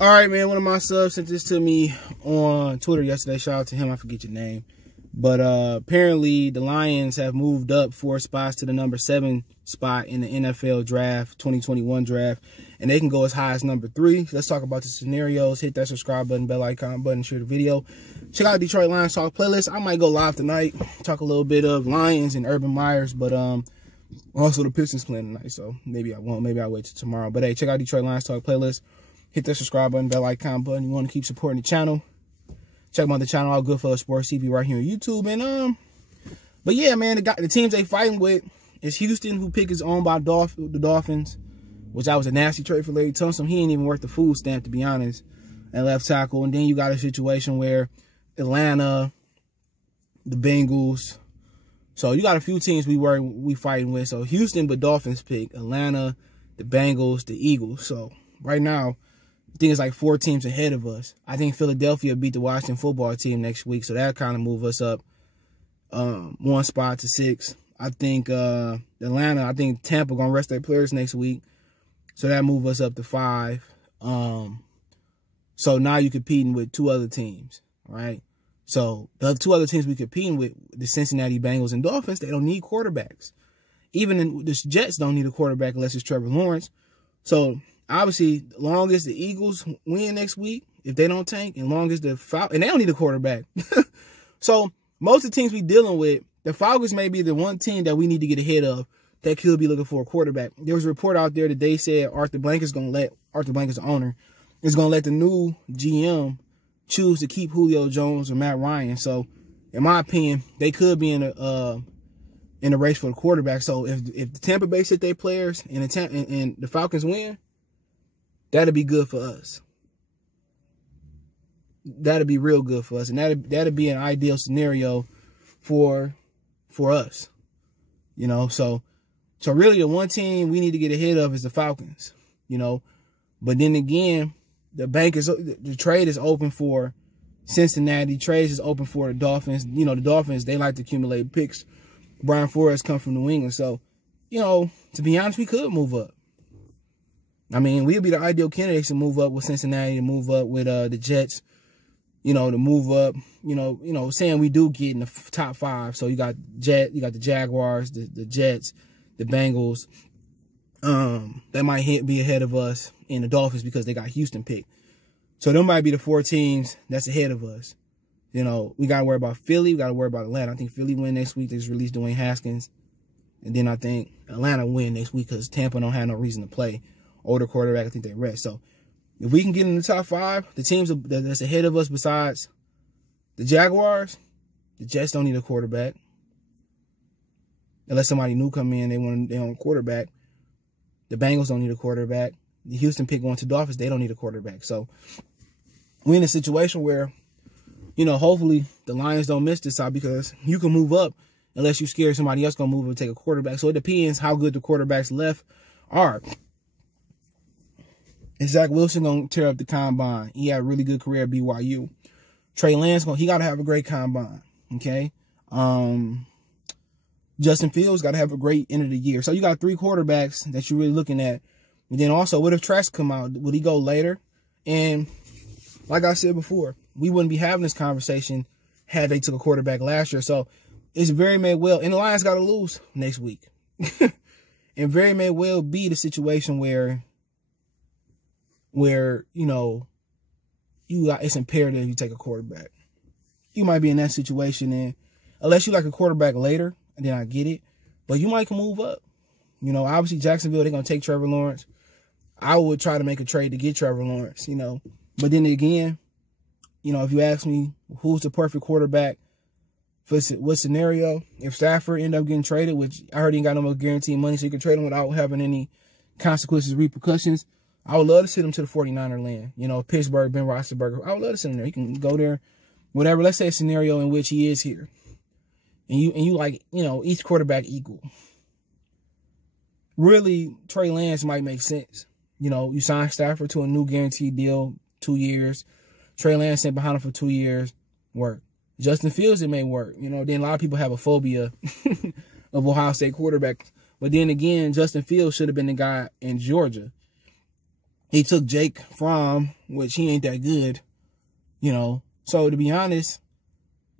All right, man. One of my subs sent this to me on Twitter yesterday. Shout out to him. I forget your name. But apparently the Lions have moved up 4 spots to the number 7 spot in the NFL draft, 2021 draft. And they can go as high as number 3. Let's talk about the scenarios. Hit that subscribe button, bell icon button, share the video. Check out Detroit Lions Talk playlist. I might go live tonight. Talk a little bit of Lions and Urban Myers. But also the Pistons playing tonight. So maybe I won't. Maybe I'll wait till tomorrow. But hey, check out Detroit Lions Talk playlist. Hit that subscribe button, bell icon button. You want to keep supporting the channel. Check out the channel, All Good for Sports TV, right here on YouTube. And but yeah, man, the teams they fighting with is Houston, who pick is owned by the Dolphins, which that was a nasty trade for Larry Tunsil. He ain't even worth the food stamp, to be honest, at left tackle. And then you got a situation where Atlanta, the Bengals. So you got a few teams we fighting with. So Houston, but Dolphins pick Atlanta, the Bengals, the Eagles. So right now, I think it's like 4 teams ahead of us. I think Philadelphia beat the Washington football team next week, so that kind of move us up 1 spot to 6. I think Atlanta, I think Tampa going to rest their players next week, so that move us up to 5. So now you're competing with 2 other teams, right? So the 2 other teams we competing with, the Cincinnati Bengals and Dolphins, they don't need quarterbacks. Even the Jets don't need a quarterback unless it's Trevor Lawrence. So obviously, long as the Eagles win next week, if they don't tank, and long as the Falcons, and they don't need a quarterback. So most of the teams we dealing with, the Falcons may be the one team that we need to get ahead of that could be looking for a quarterback. There was a report out there that they said Arthur Blank, the owner, is going to let the new GM choose to keep Julio Jones or Matt Ryan. So in my opinion, they could be in a race for the quarterback. So if the Tampa Bay sit their players and the Falcons win, that'd be good for us. That'd be real good for us. And that'd be an ideal scenario for us. You know, so really the one team we need to get ahead of is the Falcons, you know. But then again, the trade is open for Cincinnati. Trade is open for the Dolphins. You know, the Dolphins, they like to accumulate picks. Brian Flores come from New England. So, you know, to be honest, we could move up. I mean, we'd be the ideal candidates to move up with Cincinnati, to move up with the Jets, you know, to move up, you know, saying we do get in the top 5. So you got the Jaguars, the Jets, the Bengals. That might be ahead of us, and the Dolphins because they got Houston picked. So them might be the 4 teams that's ahead of us. You know, we got to worry about Philly. We got to worry about Atlanta. I think Philly win next week. They just released Dwayne Haskins. And then I think Atlanta win next week because Tampa don't have no reason to play. Older quarterback, I think they rest. So if we can get in the top 5, the teams that's ahead of us besides the Jaguars, the Jets don't need a quarterback. Unless somebody new come in, they want a quarterback. The Bengals don't need a quarterback. The Houston pick going to Dolphins, they don't need a quarterback. So we're in a situation where, you know, hopefully the Lions don't miss this out because you can move up unless you're scared somebody else going to move and take a quarterback. So it depends how good the quarterbacks left are. Is Zach Wilson going to tear up the combine? He had a really good career at BYU. Trey Lance, he got to have a great combine, okay? Justin Fields got to have a great end of the year. So you got 3 quarterbacks that you're really looking at. And then also, what if Trask come out? Will he go later? And like I said before, we wouldn't be having this conversation had they took a quarterback last year. So it's very may well, and the Lions got to lose next week. And very may well be the situation where, you know, it's imperative you take a quarterback. You might be in that situation, and unless you like a quarterback later, and then I get it, but you might can move up. You know, obviously Jacksonville, they're going to take Trevor Lawrence. I would try to make a trade to get Trevor Lawrence, you know. But then again, you know, if you ask me who's the perfect quarterback for what scenario, if Stafford end up getting traded, which I heard he ain't got no more guaranteed money, so you can trade him without having any consequences, repercussions, I would love to send him to the 49er land. You know, Pittsburgh, Ben Roethlisberger. I would love to send him there. He can go there, whatever. Let's say a scenario in which he is here. And you like, you know, each quarterback equal. Really, Trey Lance might make sense. You know, you sign Stafford to a new guaranteed deal, 2 years. Trey Lance sitting behind him for 2 years, work. Justin Fields, it may work. You know, then a lot of people have a phobia of Ohio State quarterbacks. But then again, Justin Fields should have been the guy in Georgia. He took Jake Fromm, which he ain't that good, you know. So to be honest,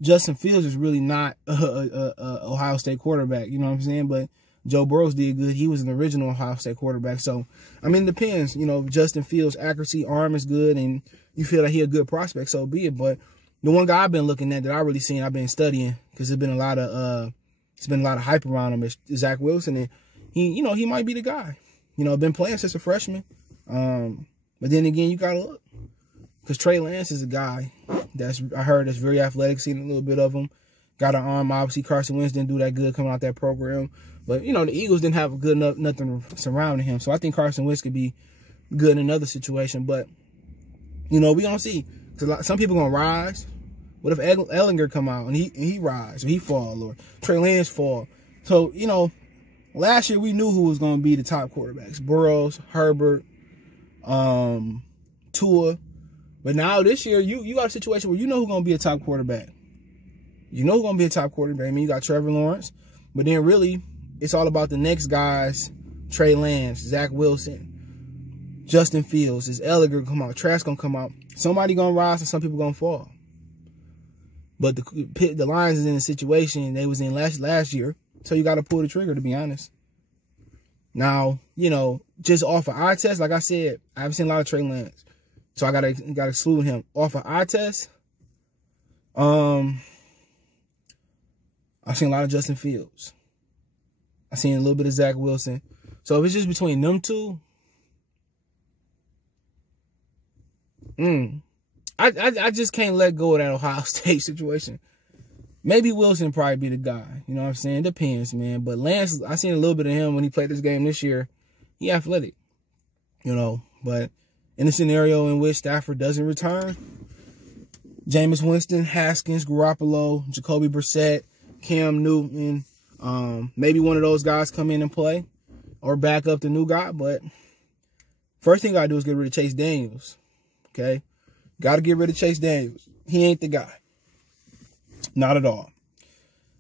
Justin Fields is really not a Ohio State quarterback, you know what I'm saying? But Joe Burrows did good. He was an original Ohio State quarterback. So, I mean, it depends. You know, Justin Fields' accuracy, arm is good, and you feel like he a good prospect, so be it. But the one guy I've been looking at that I really seen, I've been studying, because there's been a lot of hype around him, is Zach Wilson, and he might be the guy. You know, been playing since a freshman. But then again, you gotta look, because Trey Lance is a guy I heard that's very athletic. Seen a little bit of him. Got an arm. Obviously, Carson Wentz didn't do that good coming out that program. But, you know, the Eagles didn't have a good enough nothing surrounding him. So I think Carson Wentz could be good in another situation. But, you know, we gonna see. Because some people gonna rise. What if Ellinger come out and he rise, or he fall, or Trey Lance fall? So, you know, last year we knew who was gonna be the top quarterbacks: Burrows, Herbert, Tua. But now this year, you got a situation where you know who's gonna be a top quarterback. You know who's gonna be a top quarterback. I mean, you got Trevor Lawrence, but then really, it's all about the next guys: Trey Lance, Zach Wilson, Justin Fields. Is Ellinger gonna come out? Trask gonna come out? Somebody gonna rise, and some people gonna fall. But the Lions is in a situation they was in last year, so you got to pull the trigger, to be honest. Now, you know, just off of eye test, like I said, I haven't seen a lot of Trey Lance, so I gotta exclude him. Off of eye test, I've seen a lot of Justin Fields. I've seen a little bit of Zach Wilson. So if it's just between them two, I just can't let go of that Ohio State situation. Maybe Wilson probably be the guy. You know what I'm saying? Depends, man. But Lance, I seen a little bit of him when he played this game this year. He athletic, you know. But in a scenario in which Stafford doesn't return, Jameis Winston, Haskins, Garoppolo, Jacoby Brissett, Cam Newton, maybe one of those guys come in and play or back up the new guy. But first thing I gotta do is get rid of Chase Daniels. Okay? Got to get rid of Chase Daniels. He ain't the guy. Not at all.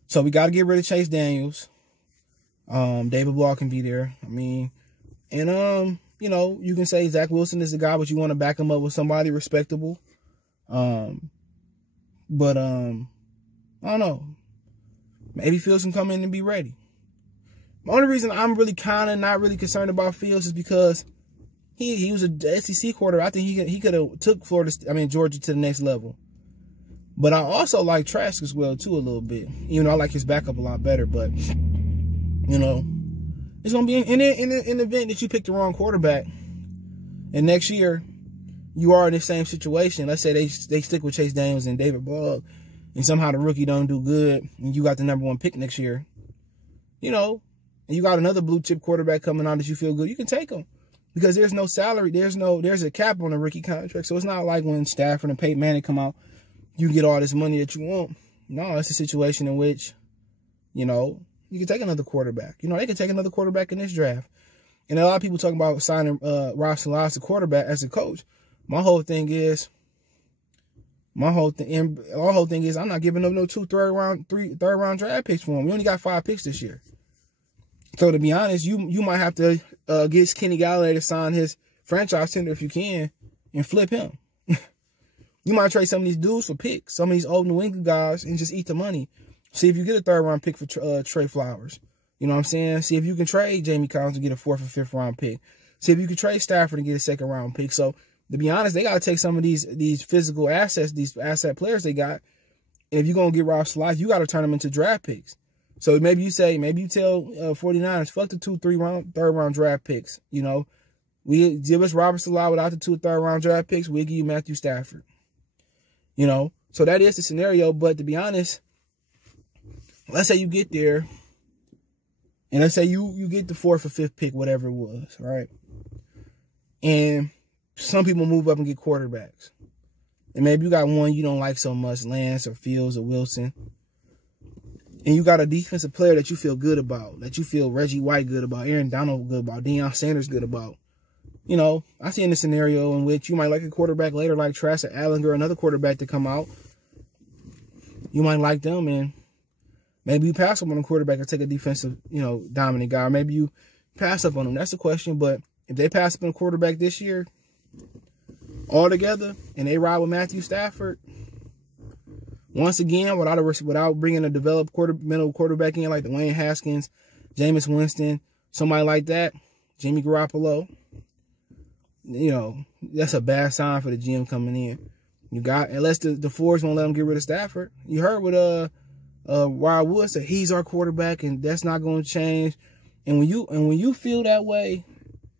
So we got to get rid of Chase Daniels. David Ball can be there. I mean, and, you know, you can say Zach Wilson is the guy, but you want to back him up with somebody respectable. But I don't know. Maybe Fields can come in and be ready. The only reason I'm really kind of not really concerned about Fields is because he was a SEC quarterback. I think he could have took Georgia to the next level. But I also like Trask as well, too, a little bit. Even though I like his backup a lot better. But, you know, it's going to be in the event that you pick the wrong quarterback. And next year, you are in the same situation. Let's say they stick with Chase Daniels and David Ball, and somehow the rookie don't do good, and you got the #1 pick next year. You know, and you got another blue chip quarterback coming on that you feel good. You can take him. Because there's no salary, there's a cap on the rookie contract. So it's not like when Stafford and Peyton Manning come out, you get all this money that you want. No, it's a situation in which, you know, you can take another quarterback. You know, they can take another quarterback in this draft. And a lot of people talking about signing Rob Saleh as a quarterback, as a coach. My whole thing is, I'm not giving up no 2 third round draft picks for him. We only got 5 picks this year. So to be honest, you might have to get Kenny Galladay to sign his franchise tender if you can, and flip him. You might trade some of these dudes for picks, some of these old New England guys, and just eat the money. See if you get a 3rd round pick for Trey Flowers. You know what I'm saying? See if you can trade Jamie Collins and get a 4th or 5th round pick. See if you can trade Stafford and get a 2nd round pick. So to be honest, they got to take some of these physical assets, these asset players they got. And if you're going to get Rob Saleh, you got to turn them into draft picks. So maybe you tell 49ers, fuck the 2 3rd round draft picks. You know, we give us Robert Saleh without the 2 3rd round draft picks. We'll give you Matthew Stafford. You know, so that is the scenario. But to be honest, let's say you get there, and let's say you get the 4th or 5th pick, whatever it was, right? And some people move up and get quarterbacks, and maybe you got one you don't like so much, Lance or Fields or Wilson. And you got a defensive player that you feel good about, that you feel Reggie White good about, Aaron Donald good about, Deion Sanders good about. You know, I see in a scenario in which you might like a quarterback later like Trask or Ellinger, another quarterback to come out. You might like them, and maybe you pass up on a quarterback and take a defensive, you know, dominant guy. Or maybe you pass up on them. That's the question. But if they pass up on a quarterback this year, all together and they ride with Matthew Stafford, once again, without bringing a developed middle quarterback in like Dwayne Haskins, Jameis Winston, somebody like that, Jimmy Garoppolo, you know, that's a bad sign for the GM coming in. Unless the Fords won't let him get rid of Stafford. You heard what Wild Wood said, he's our quarterback and that's not going to change. And when you feel that way,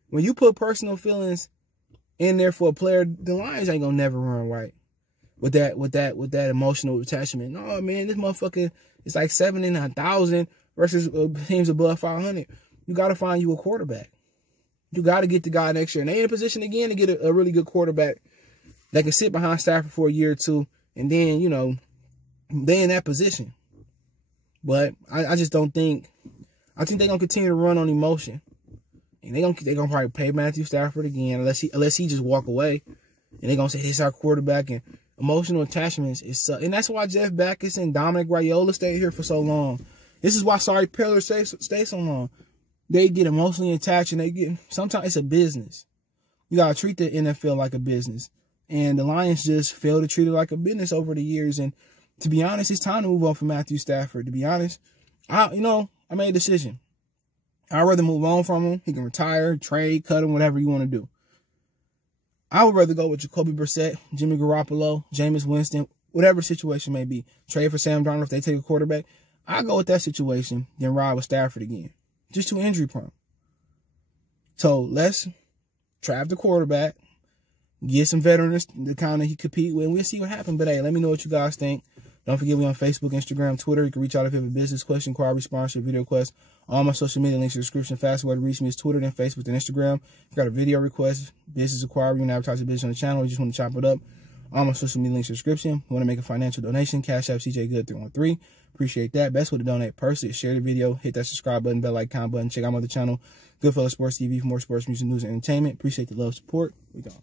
when you put personal feelings in there for a player, the Lions ain't gonna never run right with that emotional attachment. No, man, this motherfucker is like 7 in 1,000 versus teams above 500. You got to find you a quarterback. You got to get the guy next year. And they in a position again to get a really good quarterback that can sit behind Stafford for a year or two. And then, you know, they in that position. But I just don't think, I think they're going to continue to run on emotion. And they're gonna probably pay Matthew Stafford again unless he just walk away. And they're going to say, this is our quarterback. And emotional attachments is and that's why Jeff Backus and Dominic Raiola stayed here for so long. This is why Sorry Pillar stay so long. They get emotionally attached and sometimes it's a business. You got to treat the NFL like a business. And the Lions just fail to treat it like a business over the years. And to be honest, it's time to move on from Matthew Stafford. To be honest, I made a decision. I'd rather move on from him. He can retire, trade, cut him, whatever you want to do. I would rather go with Jacoby Brissett, Jimmy Garoppolo, Jameis Winston, whatever situation may be. Trade for Sam Darnold if they take a quarterback. I'd go with that situation than ride with Stafford again. Just too injury prone. So let's draft the quarterback, get some veterans to kind of compete with, and we'll see what happens. But hey, let me know what you guys think. Don't forget we on Facebook, Instagram, Twitter. You can reach out if you have a business question, inquiry, sponsorship, video request. All my social media links in the description. Fastest way to reach me is Twitter, then Facebook, then Instagram. If you got a video request, business inquiry, you want to advertise your business on the channel, or you just want to chop it up, all my social media links in the description. You want to make a financial donation, Cash App CJ Good 313. Appreciate that. Best way to donate personally is share the video, hit that subscribe button, bell icon button, check out my other channel, Goodfellas Sports TV for more sports, music, news, and entertainment. Appreciate the love, support. We gone.